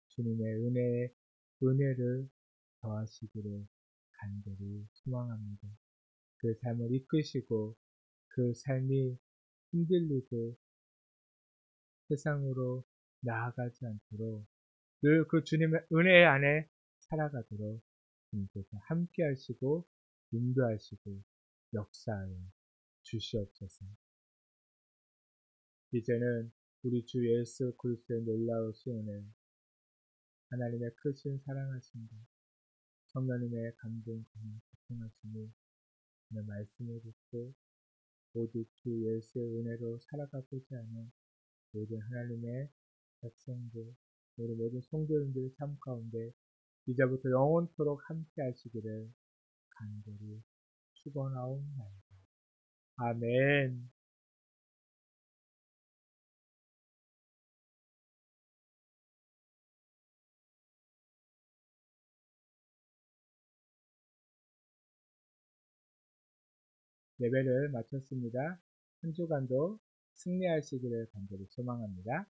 주님의 은혜를 더하시기를 간절히 소망합니다. 그 삶을 이끄시고 그 삶이 흔들리고 세상으로 나아가지 않도록 늘 그 주님의 은혜 안에 살아가도록 주님께서 함께 하시고 인도하시고 역사하여 주시옵소서. 이제는 우리 주 예수 그리스도의 놀라우신 은혜, 하나님의 크신 사랑하심과 성령님의 감동, 고통하심이 오늘 말씀을 듣고 모두 주 예수의 은혜로 살아가고자 하는 모든 하나님의 백성들, 우리 모든 성도님들의 삶 가운데 이제부터 영원토록 함께 하시기를 간절히 축원하옵나이다. 아멘. 예배를 마쳤습니다. 한 주간도 승리하시기를 간절히 소망합니다.